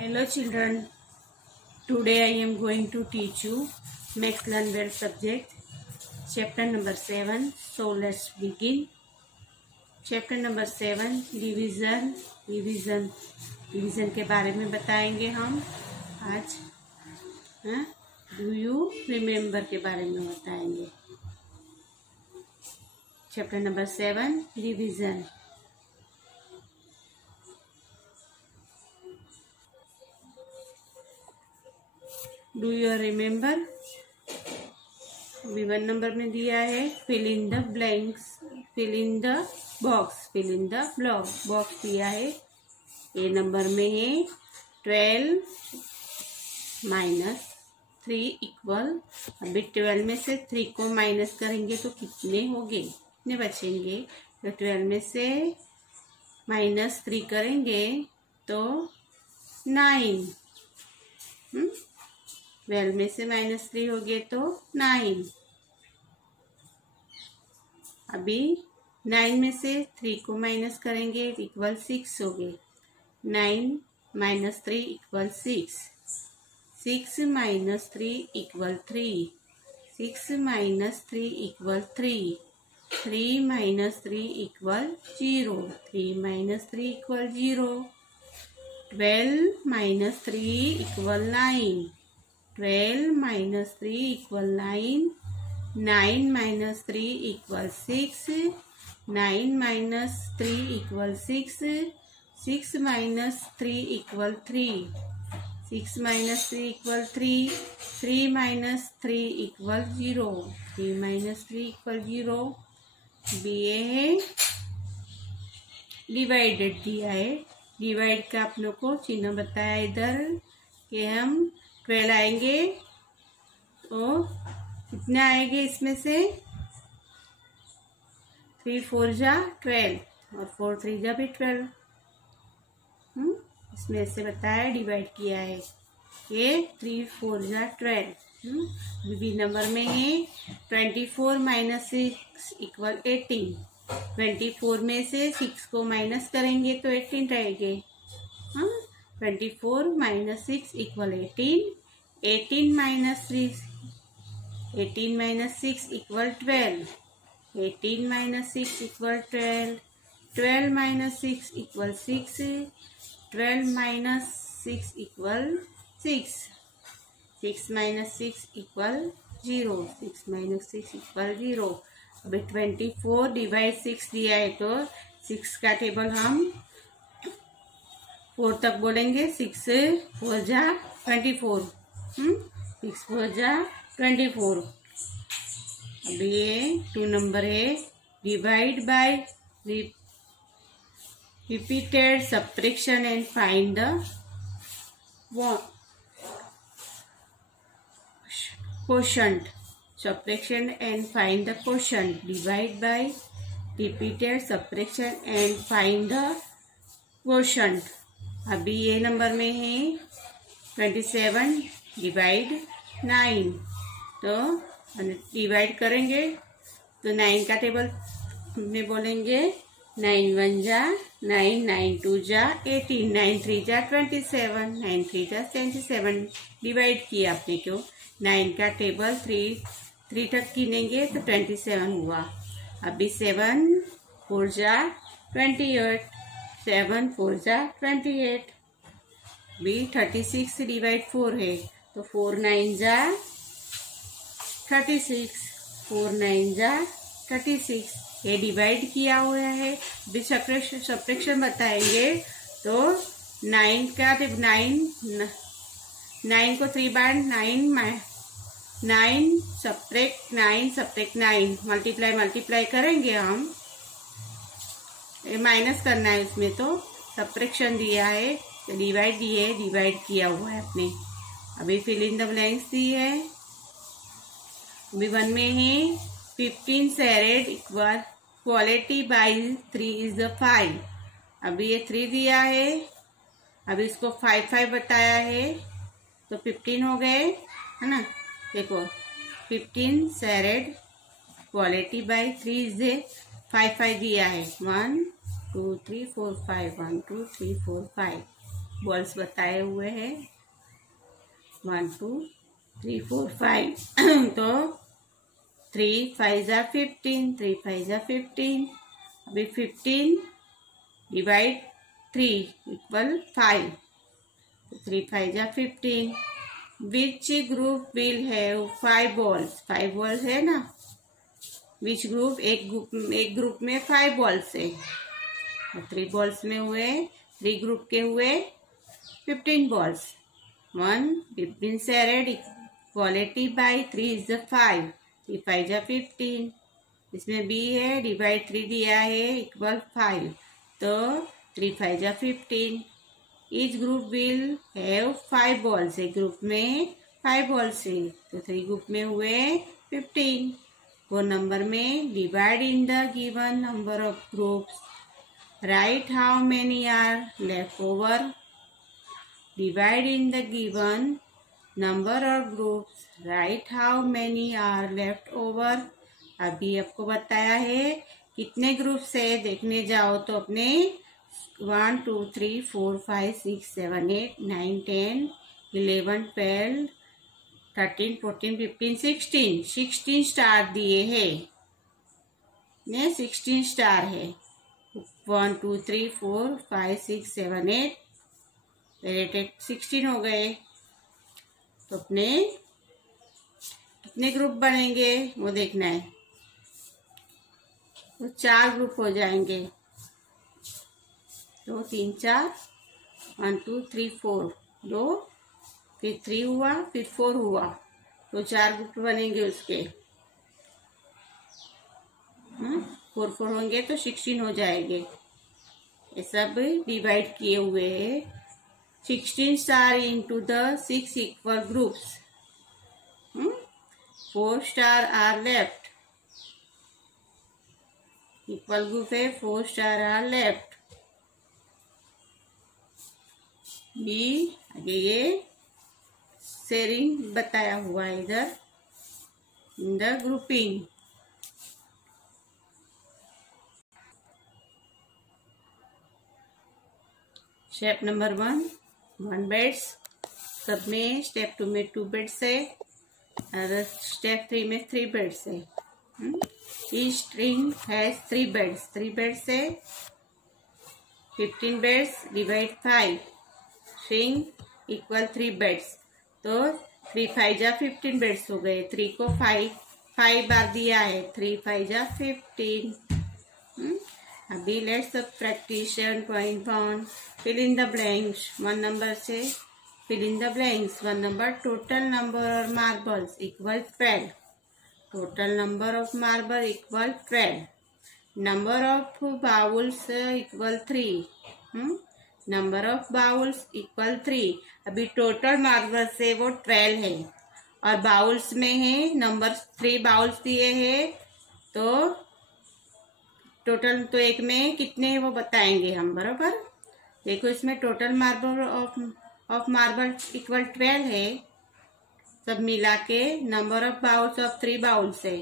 Hello children, today I am going to teach you Max Learn Well subject, chapter number 7. So let's begin. Chapter number 7, revision के बारे में बताएंगे हम आज. Do you remember के बारे में बताएंगे. Chapter number 7, revision. Do you remember. अभी 1 नंबर में दिया है fill in the blanks, fill in the box, fill in the box दिया है. ए नंबर में है 12 माइनस 3 इक्वल. अभी 12 में से 3 को माइनस करेंगे तो कितने होंगे, कितने बचेंगे. तो 12 में से माइनस 3 करेंगे तो 9. 12 में से माइनस 3 हो गए तो 9. अभी 9 में से 3 को माइनस करेंगे इक्वल 6 हो गए. 9 minus 3 equal 6. 6 minus 3 equal 3. 6 minus 3 equal 3. 3 minus 3 equal 0. 3 minus 3 equal 0. 12 minus 3 equal 9. 12 minus 3 equal 9. 9 minus 3 equal 6. 9 minus 3 equal 6. 6 minus 3 equal 3. 6 minus 3 equal 3. 3 minus 3 equal 0. 3 minus 3 equal 0. ये है डिवाइडेड दिया है. डिवाइड का आप लोग को चिन्ह बताया इधर कि हम 12 आएंगे तो कितने आएंगे इसमें से 3 4 जा 12 और 4 3 जा भी 12. इसमें से बताया डिवाइड किया है. ये 3 4 जा 12. बी नंबर में है 24 माइनस 6 इक्वल 18. 24 में से 6 को माइनस करेंगे तो 18 रहेंगे. 24 minus 6 equal 18. 18 minus 3, 18 minus 6 equal 12. 18 minus 6 equal 12. 12 minus 6 equal 6. 12 minus 6 equal 6. 6 minus 6 equal 0. 6 minus 6 equal 0. अभी 24 डिवाइड 6 दिया है तो 6 का टेबल हम 4 तक बोलेंगे. 6 4 जा 24. 6 4 जा 24. अभी ये 2 नंबर है divide by repeated subtraction and find the quotient. Subtraction and find the quotient. Divide by repeated subtraction and find the quotient. अभी ये नंबर में है 27 डिवाइड 9. तो डिवाइड करेंगे तो 9 का टेबल में बोलेंगे 9 1 जा 9. 9 2 जा 18. 9 3 जा 27. 9 3 जा 27. डिवाइड किया आपने क्यों. 9 का टेबल 3 तक गिनेंगे तो 27 हुआ. अभी 7 4 जा 28. 7 4 जा 28. भी 36 डिवाइड 4 है तो 4 9 जा 36. 4 9 जा 36. ये डिवाइड किया हुआ है. अभी सब्ट्रैक्शन बताएंगे तो 9 का 9 को 3 बार 9 सब्ट्रैक्ट 9 मल्टीप्लाई करेंगे हम. माइनस करना है उसमें तो सब्ट्रैक्शन दिया है तो डिवाइड किया हुआ है आपने. अभी फिल इन द ब्लैंक्स दी है. अभी 1 में है 15 farad equal quality by 3 is the 5. अभी ये 3 दिया है. अभी इसको 5 बताया है तो 15 हो गए है ना. देखो 15 farad क्वालिटी बाय 3 इज 5 दिया है. 1 2 3 4 5. 1 2 3 4 5. बॉल्स बताए हुए हैं 1 2 3 4 5 तो 3 5 जा 15, 3 5 जा 15। अभी 15 डिवाइड 3 इक्वल 5, 3 5 जा 15। Which group will have 5 balls, 5 balls है ना। विच ग्रुप, एक ग्रुप में 5 बॉल्स है, 3 बॉल्स में हुए, 3 ग्रुप के हुए 15 balls. 1 15 shared equality by 3 is 5, 3 5 जा 15। इसमें बी है, डिवाइड 3 दिया है इक्वल 5, तो 3 5 जा 15। Each group will have 5 balls, एक ग्रुप में 5 बॉल्स है, तो 3 ग्रुप में हुए 15। 4 नंबर में divide in the given number of groups, right how many are left over. Divide in the given number of groups, right how many are left over. अभी आपको बताया है कितने ग्रुप से देखने जाओ तो अपने 1 2 3 4 5 6 7 8 9 10 11 12 13 14 15 16 स्टार दिए हैं, 16 स्टार है। 1 2 3 4 5 6 7 8 16 हो गए। तो अपने कितने ग्रुप बनेंगे वो देखना है। तो 4 ग्रुप हो जाएंगे, 2 3 4 1 2 3 4, 2 फिर 3 हुआ, फिर 4 हुआ, तो 4 ग्रुप बनेंगे उसके। 4 4 होंगे तो 16 हो जाएंगे। ये सब डिवाइड किए हुए हैं। 16 star into the 6 equal groups, 4 star are left, equal group है, 4 स्टार आर लेफ्ट। बी आगे ये शेयरिंग बताया हुआ है इधर in the grouping. Step number 1 beds, सब में स्टेप 2 में 2 बेड्स है और स्टेप 3 में 3 बेड्स है। Each string has 3 beds, 3 beds है, 15 beds divide 5 string equal 3 beds, तो 3 5 जा 15 बेड्स हो गए। 3 को 5 बार दिया है, 3 5 जा 15। अभी let's practice point on fill in the blanks. 1 number से fill in the blanks. 1 number total number of marbles equal 12, total number of marble equal 12। Number of bowls equal 3, number of bowls equal 3। अभी total marbles से वो 12 है और bowls में है number 3 bowls दिए हैं, तो टोटल तो एक में कितने हैं वो बताएंगे हम, बराबर। देखो इसमें total marble of marble equal 12 है, सब मिला के number of bowls of 3 bowls है।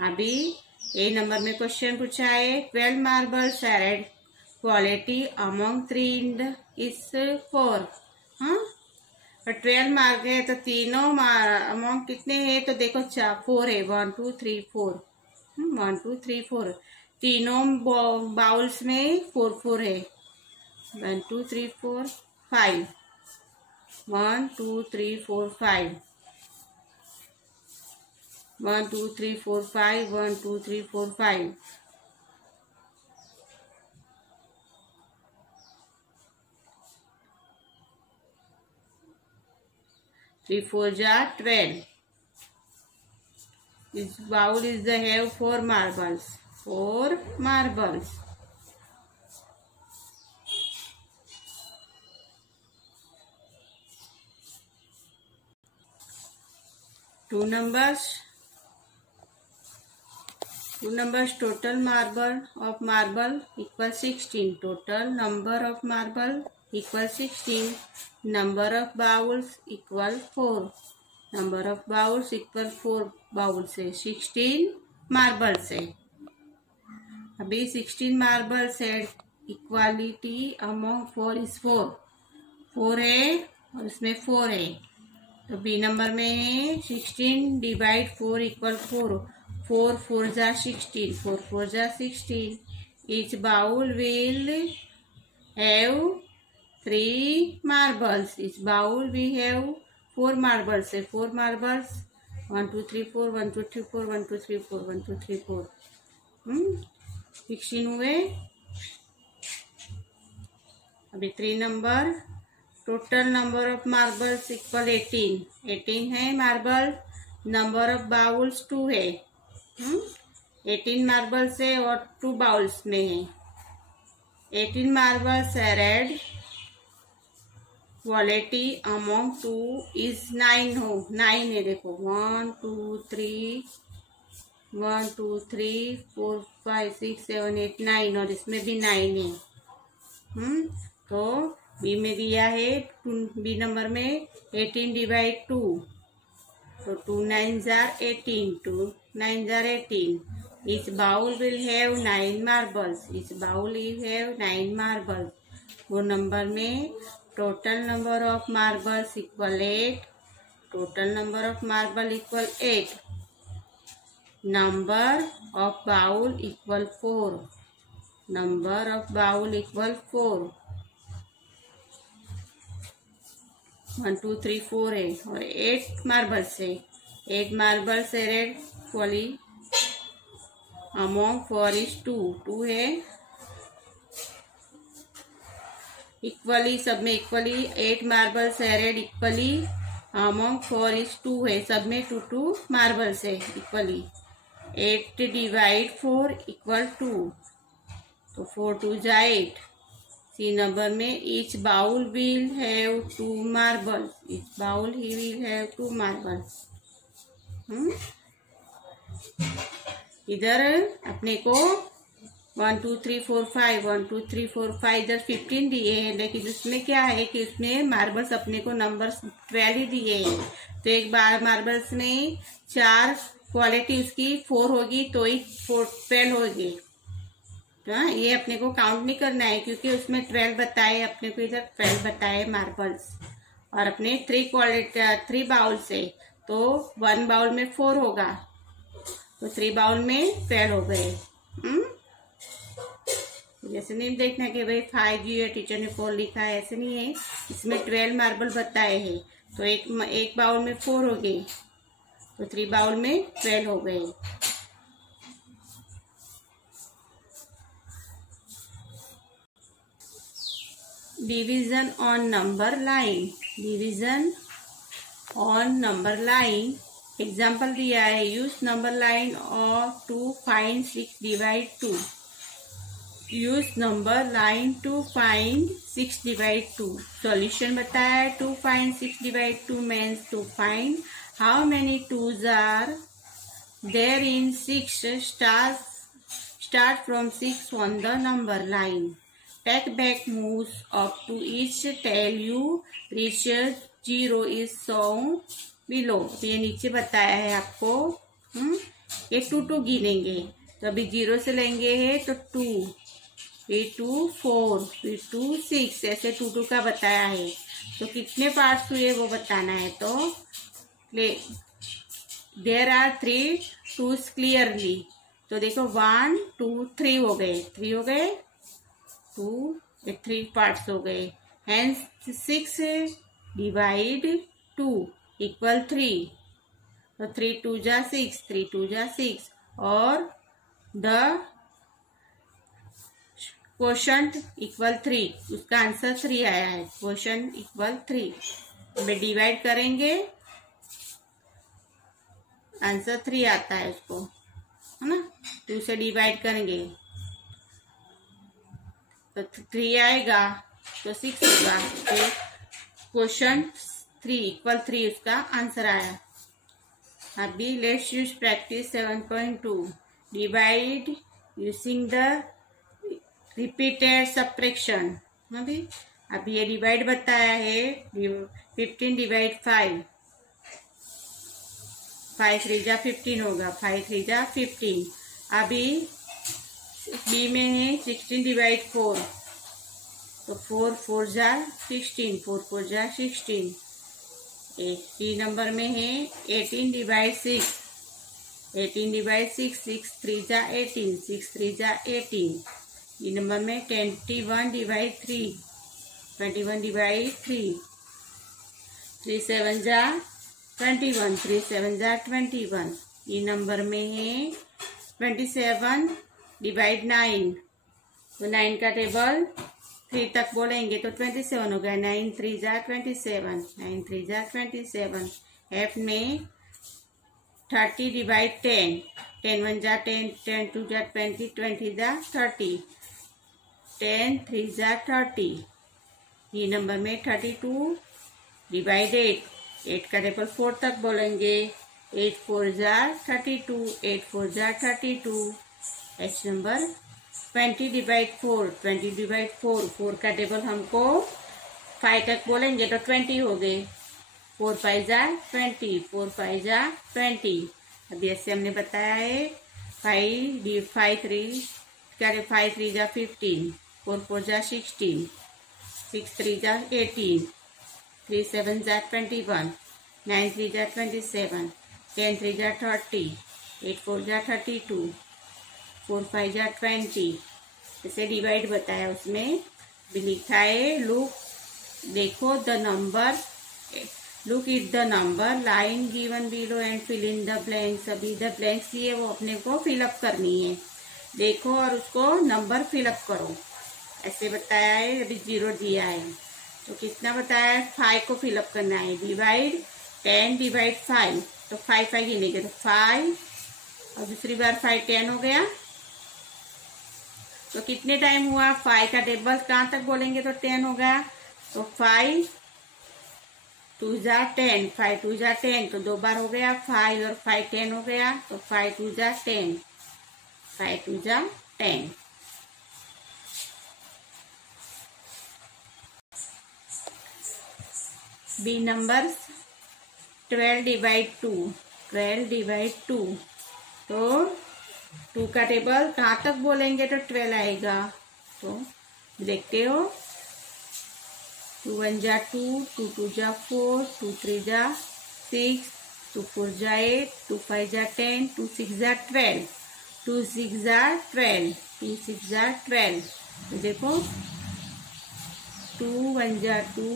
अभी ए नंबर में क्वेश्चन पूछा है 12 marble shared quality among 3 is 4। हाँ, 12 मार्क है तो तीनों अमंग कितने हैं तो देखो 4 है, 1 2 3 4, 1 2 3 4, तीनों बाउल्स में 4 4 है। 1 2 3 4 5, 1 2 3 4 5, 1 2 3 4 5, 1 2 3 4 5। 3 4 जा 12। This bowl is the have 4 marbles, 4 marbles। Two numbers total marble of marble equal 16, total number of marble equal 16, number of bowls equal 4, number of bowls equal 4 bowls है, 16 marbles है। अभी 16 marbles है, equality among 4 is 4, 4 है और इसमें 4 है, तो B number में है 16 डिवाइड 4 इक्वल 4, 4 4 जा 16, 4 4 जा 16. Each bowl will have 3 marbles. Each bowl we have 4 marbles. है 4 marbles. 1 2 3 4, 1 2 3 4, 1 2 3 4, 1 2 3 4. 16 हुए. अभी 3 number. Total number of marbles equal 18. 18 है मार्बल. नंबर ऑफ बाउल्स 2 है. 18 मार्बल्स है और 2 बाउल्स में है. 18 marbles added quality among 2 is 9 हो. 9 है देखो. 1 2 3 1 2 3 4 5 6 7 8 9 और इसमें भी 9 है. तो बी में दिया है, बी नंबर में 18 डिवाइड 2, तो 2 9s are 18, 2 9s are 18. Each bowl will have 9 marbles. Each bowl will have 9 marbles. वो नंबर में total number of marbles equal 8. Total number of marble equal 8. Number of bowl equal 4. Number of bowl equal 4. 1 2 3 4 है और 8 marbles है. 8 marbles है red equally among 4 is 2. 2 है equally, सब में equally. 8 marbles है रेड इक्वली अमोंग 4 is 2 है, सब में 2 2 मार्बल्स है इक्वली. 8 डिवाइड 4 इक्वल 2, तो 4 2 जा 8. सी नंबर में each bowl will have 2 marbles. Each bowl ही विल हैव 2 मार्बल्स. इधर अपने को 1 2 3 4 5 1 2 3 4 5 इधर 15 दिए हैं, लेकिन उसमें क्या है कि उसमें मार्बल्स अपने को नंबर्स 12 ही दिए हैं. तो एक बार मार्बल्स में 4 क्वालिटी उसकी 4 होगी तो ही 12 होगी. तो ये अपने को काउंट नहीं करना है क्योंकि उसमें 12 बताए, अपने को इधर 12 बताए मार्बल्स. और अपने 3 बाउल्स है तो 1 बाउल में 4 होगा, तो 3 बाउल में 12 हो गए. जैसे नहीं देखना कि भाई 5 जी है टीचर ने 4 लिखा है, ऐसे नहीं है. इसमें 12 मार्बल बताए हैं तो एक बाउल में 4 हो गए, तो 3 बाउल में 12 हो गए. Division on number line. Division on number line. Example दिया है. यूज नंबर लाइन और to find 6 divide 2. Use number line to find 6 divide 2. Solution बताया है. To find 6 divide 2 means to find how many 2s are there in 6. Start from 6 on the number line. Take back moves up to each tell you reach 0 is shown below. तो ये नीचे बताया है आपको. ये 2 2 गिनेंगे, तो अभी 0 से लेंगे है तो 2, फिर 2 4, फिर 2 6, ऐसे 2 2 का बताया है. तो कितने पार्ट्स हुए वो बताना है. तो देयर आर 3 2s क्लियरली. तो देखो 1 2 3 हो गए. 3 हो गए, 2 3 पार्ट्स हो गए. Hence 6 divide 2 equal 3. तो 3 2 जा 6, 3 2 जा 6 और द क्वोशंट इक्वल 3. उसका आंसर 3 आया है. Quotient equal 3. अब डिवाइड करेंगे, आंसर 3 आता है उसको, है ना. 2 से डिवाइड करेंगे तो 3 आएगा, तो 6 होगा. तो क्वेश्चन 3 इक्वल 3 उसका आंसर आया. अभी let's use practice 7.2. Divide using the repeated subtraction. अभी ये डिवाइड बताया है. 15 डिवाइड 5, 5 3 जा 15 होगा. 5 3 जा 15. अभी बी में है 16 डिवाइड 4. तो 4 4 जा 16, 4 4 जा 16। सी नंबर में है 18 डिवाइड 6, 18 डिवाइड 6, 6 3 जा 18, 6 3 जा 18। ये नंबर में 21 डिवाइड 3, 21 डिवाइड 3, 3 7 जा 21, 3 7 जा 21। ये नंबर में है 27 डिवाइड 9, तो 9 का टेबल 3 तक बोलेंगे तो 27 हो गया। 9 3 जा 27, 9 3 जा 27। एफ में 30 डिवाइड 10, 10 1 जा 10, 10 2 जा 20, 20 जा 30, 10 3 जा 30। ये नंबर में 32 डिवाइड 8, 8 का टेबल 4 तक बोलेंगे। 8 4 जा 32, 8 4 जा 32। एच नंबर 20 डिवाइड 4, 20 डिवाइड 4, 4 का टेबल हमको 5 तक बोलेंगे तो 20 हो गए। 4 5 जा 20, 4 5 जा 20। अभी ऐसे हमने बताया है 5 3 5 3 जा 15, 4 4 जा 16, 6 3 जा 18, 3 7 जा 21, 9 3 जा 27, 10 3 जा 30, 8 4 जा 32, 4 5 जा 20। जैसे डिवाइड बताया उसमें भी लिखा है देखो the number, look it the number line given below and fill in the blanks. अभी द ब्लैंक्स दिए वो अपने को फिलअप करनी है। देखो और उसको नंबर फिलअप करो, ऐसे बताया है। अभी 0 दिया है तो कितना बताया है, 5 को फिलअप करना है। डिवाइड 10 डिवाइड 5, तो 5 5 गिनेंगे तो 5 और दूसरी बार 5 10 हो गया। तो कितने टाइम हुआ, 5 का टेबल कहाँ तक बोलेंगे तो 10 हो गया। तो 5 2 जा 10, 5 2 जा 10, तो 2 बार हो गया। 5 और 5 10 हो गया, तो 5 2 जा 10, 5 2 जा 10। बी नंबर 12 डिवाइड 2, 12 डिवाइड 2, तो 2 का टेबल कहाँ तक बोलेंगे तो 12 आएगा। तो देखते हो 2 1 जा 2, 2 2 जा 4, 2 3 जा 6, 2 4 जा 8, 2 5 जा 10, 2 6 जा 12, 2 6 जा 12, 2 6 जा 12। तो देखो 2 1 जा 2,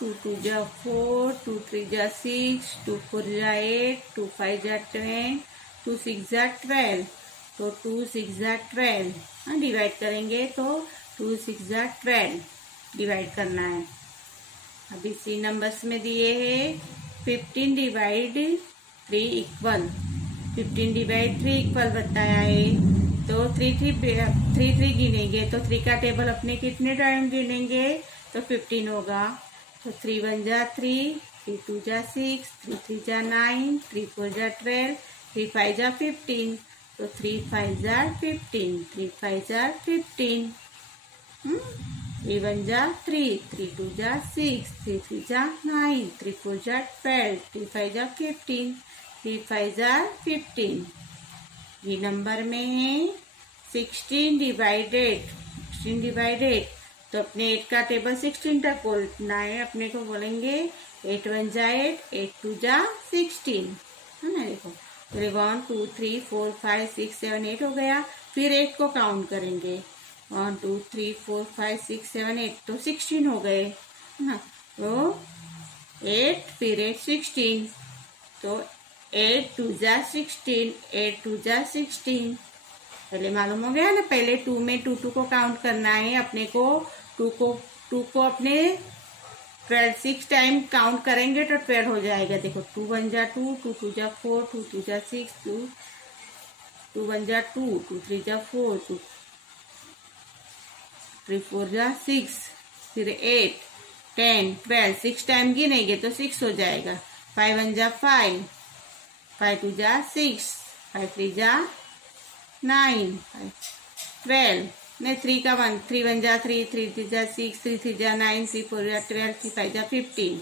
2 2 जा 4, 2 3 जा 6, 2 4 जा 8, 2 5 जा 10, 2 6 जा 12, तो 2 6 जा 12। हाँ, डिवाइड करेंगे तो 2 6 जा 12 डिवाइड करना है। अभी सी नंबर्स में दिए है 15 डिवाइड 3 इक्वल, 15 डिवाइड 3 इक्वल बताया है। तो 3 गिनेंगे तो 3 का टेबल अपने कितने टाइम गिनेंगे तो 15 होगा। तो 3 1 जा 3, 3 2 जा 6, 3 3 जा 9, 3 4 जा 12, 3 5 जा 15, तो 3 5 जा 15, 3 5 जा 15। 3 1 जा 3, 3 2 जा 6, 3 3 जा 9, 3 4 जा 12, 3 5 जा 15, 3 5 जा 15। ये नंबर में है 16 डिवाइडेड, 16 डिवाइडेड, तो अपने 8 का टेबल 16 तक बोलना है। अपने को बोलेंगे 8 1 जा 8, 8 2 जा 16, है ना। देखो 1 2 3 4 5 6 7 8 हो गया। फिर 8 को काउंट करेंगे 1 2 3 4 5 6 7 8, तो 16 हो गए, है ना। तो 8 फिर 8 16, तो 8 2 जा 16, 8 2 जा 16। पहले मालूम हो गया ना, पहले 2 में 2 2 को काउंट करना है अपने को। 2 को अपने 12 6 टाइम काउंट करेंगे तो 12 हो जाएगा। देखो 2 1 जा 2, 2 2 जा 4, 2 2 जा 6, 2 1 जा 2, 2 3 जा 4, 2 3 4 जा 6, फिर 8 10 12, 6 टाइम गिनेंगे तो 6 हो जाएगा। 5 1 जा 5, 5 2 जा 6, 5 3 जा 9, 12, नहीं 3 का 1, 3 1 जा 3, 3 3 जा 6, 3 3 जा 9, 3 4 जा 12, 3 5 जा 15।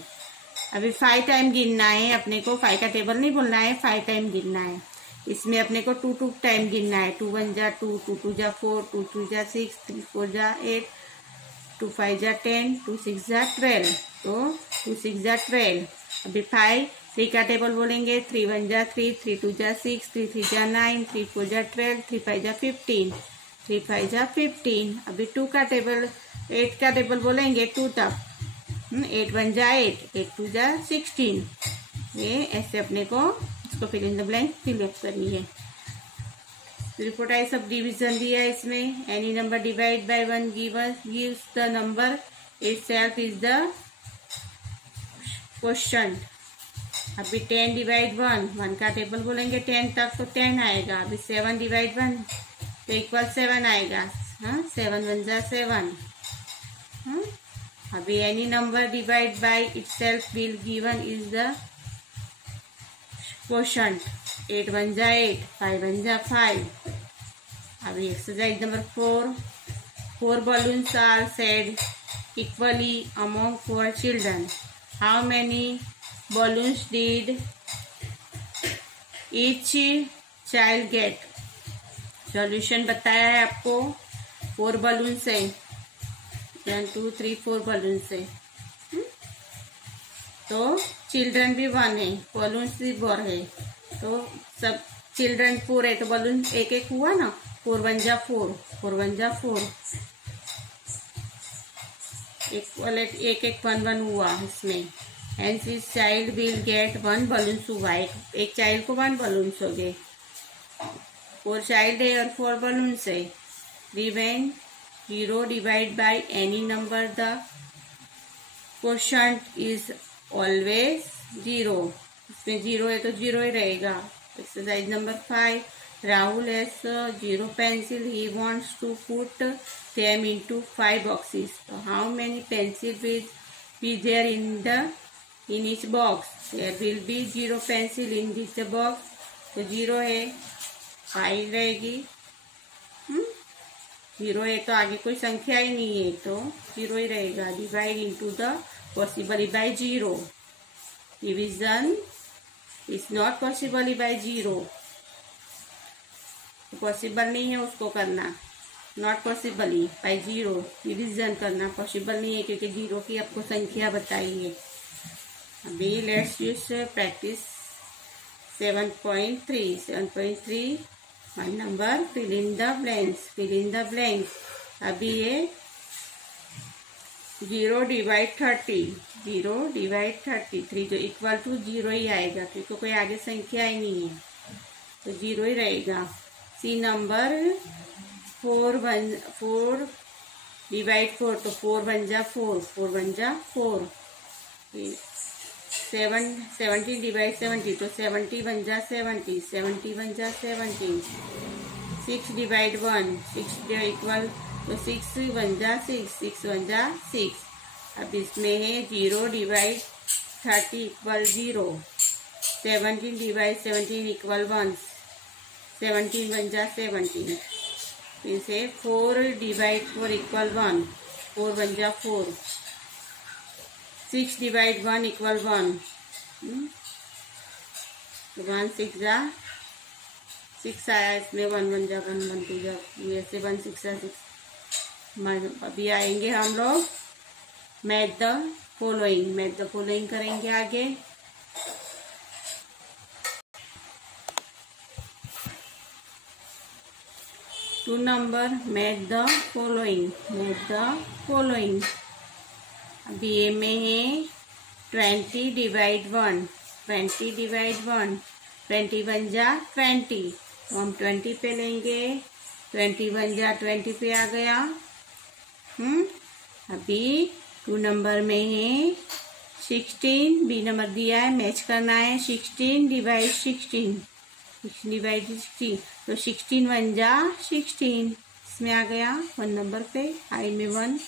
अभी 5 टाइम गिनना है अपने को, 5 का टेबल नहीं बोलना है, 5 टाइम गिनना है। इसमें अपने को 2 2 टाइम गिनना है। 2 1 जा 2, 2 2 जा 4, 2 2 जा 6, 3 4 जा 8, 2 5 जा 10, 2 6 जा 12, तो 2 6 जा 12। अभी 5, 3 का टेबल बोलेंगे, 3 1 जा 3, 3 2 जा 6, 3 3 जा 9, 3 4 जा 12, 3 5 जा 15, 3 5 जा 15। अभी 2 का टेबल, 8 का टेबल बोलेंगे 2 तक, 8 1 जा 8, 8 2 जा 16। ये ऐसे अपने को इसको fill in the blank fill up करनी है। रिपोर्ट आई सब डिवीजन दिया है इसमें। Any number divide by 1 gives the number itself is the question. अभी 10 डिवाइड 1 का टेबल बोलेंगे 10 तक तो 10 आएगा। अभी 7 डिवाइड 1 तो इक्वल 7 आएगा। 7 1 जा 7। अभी any number divide by itself will given is the question. 8 1 जा 8, 5 1 जा 5। अभी exercise number 4 balloons are said equally among 4 children. How many balloons did each child get? Solution बताया है आपको। 4 balloons है, 1 2 3 4 balloons है। तो चिल्ड्रन भी 1 है, बलून्स भी 4 है, तो सब चिल्ड्रन 4 है तो बलून एक एक हुआ ना। 4 1 जा 4, 4 1 जा 4, एक एक 1 1 हुआ इसमें। And this child will get 1 balloons हुआ, एक चाइल्ड को 1 balloons हो गए। 4 चाइल्ड है और 4 balloons है। Remain 0 divide by any number, the quotient is always 0। इसमें 0 है तो 0 ही रहेगा। Exercise number 5, Rahul has 0 pencil. He wants to put them into 5 boxes. So how many pencils will be there in each box? There will be 0 pencil in this box. तो 0 है, 5 रहेगी। 0 है तो आगे कोई संख्या ही नहीं है तो 0 ही रहेगा। Divide into the possible by 0। Division is not possible by 0, possible नहीं है उसको करना। नॉट पॉसिबल बाय 0 डिविजन करना पॉसिबल नहीं है क्योंकि 0 की आपको संख्या बताई है। अभी let's use practice 7.3 one number fill in the blanks. Fill in the blanks. अभी ये 0 डिवाइड 30, 0 डिवाइड 33 जो इक्वल टू 0 ही आएगा क्योंकि कोई आगे संख्या ही नहीं है तो 0 ही रहेगा। सी नंबर 4 डिवाइड 4 तो 4 1 जा 4, 4 1 जा 4। 17 डिवाइड 70 तो 70 1 जा 70, 70 1 जा 70। 6 डिवाइड 1, 6 जो इक्वल तो 6 1 जा 6, 6 1 जा 6। अब इसमें है 0 डिवाइड 30 इक्वल 0। 17 डिवाइड 17 इक्वल 1, 17 1 जा 17। फिर से 4 डिवाइड 4 इक्वल 1, 4 1 जा 4। 6 डिवाइड 1 इक्वल 1, 1 6 जा 6 आया इसमें। 1 1 जा 1 1 2 जा, ऐसे 1 6 जा 6। अभी आएंगे हम लोग मैथ द फॉलोइंग करेंगे आगे। Two number match the following. अभी ये में है 20 डिवाइड 1, 20 डिवाइड 1, 21 जा 20 तो हम 20 पे लेंगे। 21 जा 20 पे आ गया। अभी 2 नंबर में है 16, बी नंबर दिया है, मैच करना है। 16 डिवाइड 16, 16 डिवाइड 16 तो 16 1 जा 16 इसमें आ गया 1 नंबर पे। आई में 1,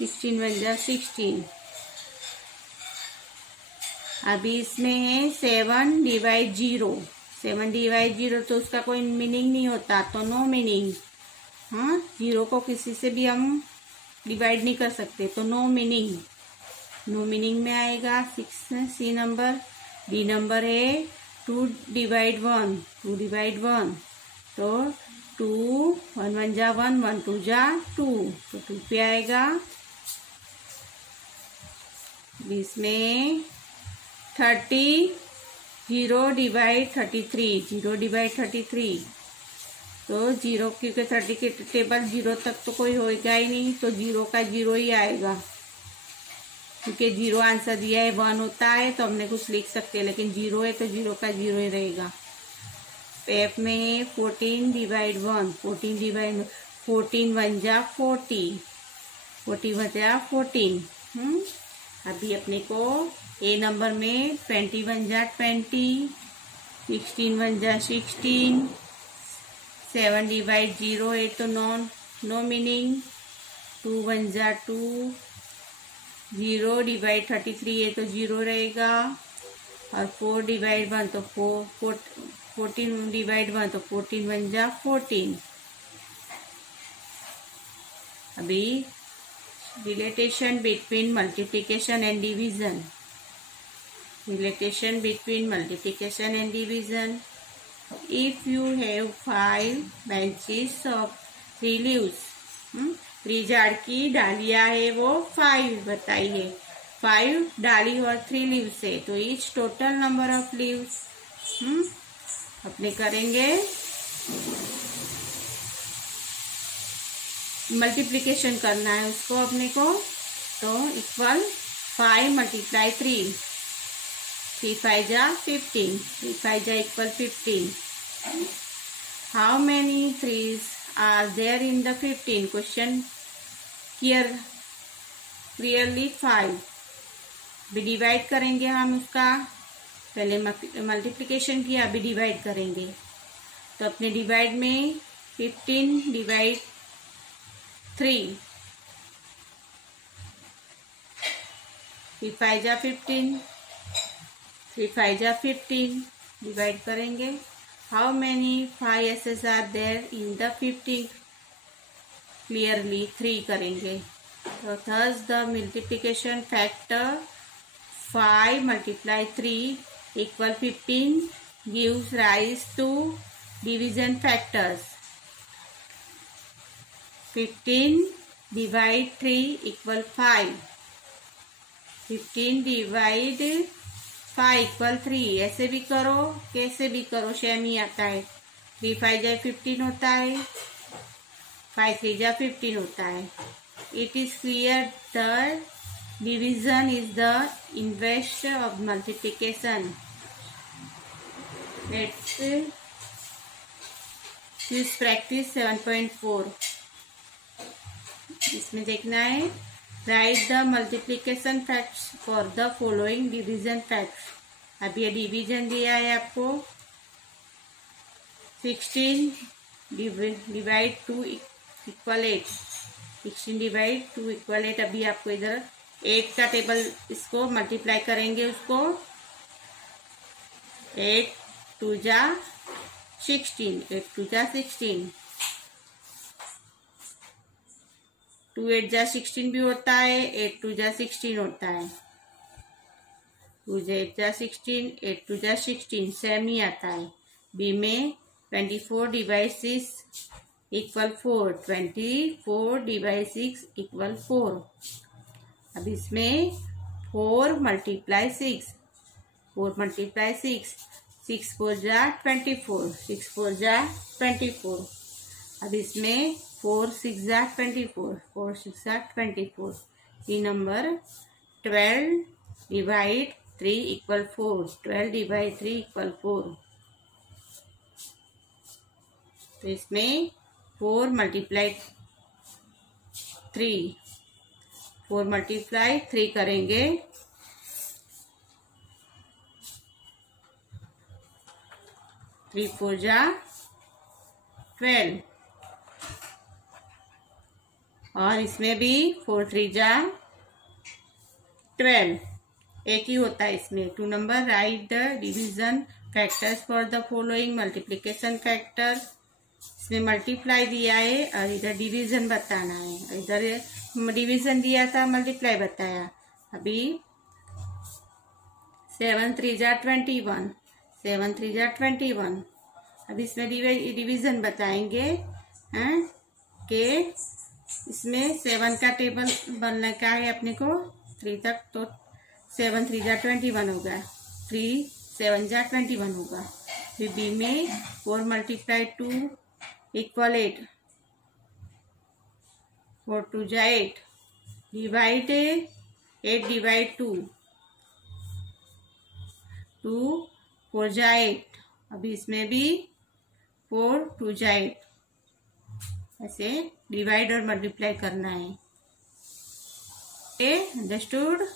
16 1 जा 16। अभी इसमें है 7 डिवाइड 0, 7 डिवाइड 0 तो उसका कोई मीनिंग नहीं होता तो नो मीनिंग। 0 को किसी से भी हम डिवाइड नहीं कर सकते तो नो मीनिंग में आएगा। 6 सी नंबर। डी नंबर है 2 डिवाइड 1, 2 डिवाइड 1 तो 2 1 1 जा 1, 1 2 जा 2 तो 2 पे आएगा। इसमें 30 0 डिवाइड 33 0 डिवाइड 33 तो 0 क्योंकि 30 के टेबल 0 तक तो कोई होगा ही नहीं, तो 0 का 0 ही आएगा क्योंकि 0 आंसर दिया है। 1 होता है तो हमने कुछ लिख सकते हैं, लेकिन 0 है तो 0 का 0 ही रहेगा। एफ में 14 डिवाइड 1 14 डिवाइड 14 1 जा 40 40 1 जा 14। अभी अपने को ए नंबर में 21 जा 20 16 1 जा 16 7 डिवाइड 0 है तो नो मीनिंग 2 1 जा 2 0 डिवाइड 33 है तो 0 रहेगा और 4 डिवाइड 1 तो 14 डिवाइड 1 तो 14 1 जा 14। अभी relation between multiplication and division. Relation between multiplication and division. If you have 5 branches of 3 leaves, 3 झाड़ की डालियां है वो 5 बताई है। 5 डाली और 3 लीव्स है तो each total number of leaves अपने करेंगे मल्टीप्लिकेशन करना है उसको अपने को, तो इक्वल 5 मल्टीप्लाई 3 3 5 जा 15 3 5 जा equal 15। How many threes are there in the 15? Question clearly 5। अभी डिवाइड करेंगे हम उसका, पहले मल्टीप्लिकेशन किया अभी डिवाइड करेंगे। तो अपने डिवाइड में 15 डिवाइड 3 3 5 जा 15 3 5 जा 15 डिवाइड करेंगे। हाउ मेनी 5 एसेस are there in the 15? Clearly 3 करेंगे। तो thus the multiplication factor 5 multiply 3 equal 15 gives rise to division factors. 15 divide 3 equal 5 15 divide 5 equal 3। ऐसे भी करो कैसे भी करो सेम ही आता है। 3 5 जा 15 होता है, 5 3 जा 15 होता है। It is clear the division is the inverse of multiplication. Let's use practice 7.4। इसमें देखना है right the multiplication facts for the following division facts. अब ये डिवीजन दिया है आपको 16 डिवाइड 2 इक्वल 8 16 डिवाइड 2 इक्वल 8। अभी आपको इधर 8 का टेबल इसको मल्टीप्लाई करेंगे उसको 8 2 जा 16 8 2 जा 16 2 8 जा 16 भी होता है, 8 2 जा 16 होता है। 2 8 जा 16 8 2 जा 16 सेम ही आता है। बी में 24 डिवाइड 6 इक्वल 4 24 डिवाइड 6 इक्वल 4। अब इसमें 4 मल्टीप्लाई 6 4 मल्टीप्लाई 6 6 4 जा 24 6 4 जा 24। अब इसमें 4 6 जा 24 4 6 जा 24। ये number 12 divide 3 equal 4 12 divide 3 equal 4। तो इसमें 4 मल्टीप्लाई 3 4 मल्टीप्लाई 3 करेंगे 3 4 जा 12 और इसमें भी 4 3 जा 12 एक ही होता है इसमें। 2 number right the division factors for the following multiplication factor. इसमें मल्टीप्लाई दिया है और इधर डिवीजन बताना है। इधर डिवीजन दिया था मल्टीप्लाई बताया। अभी 7 3 जा 21 7 3 जा 21। अब इसमें डिवीजन बताएंगे कि इसमें 7 का टेबल बनने का है अपने को 3 तक। तो 7 3 जा 21 होगा, 3 7 जा 21 होगा। फिर बी में 4 मल्टीप्लाई 2 इक्वल 8, 4 2 जा 8, डिवाइड 8 डिवाइड 2, 2 4 जा 8, अभी इसमें भी 4 2 जा 8, ऐसे डिवाइड और मल्टीप्लाई करना है। अंडरस्टूड।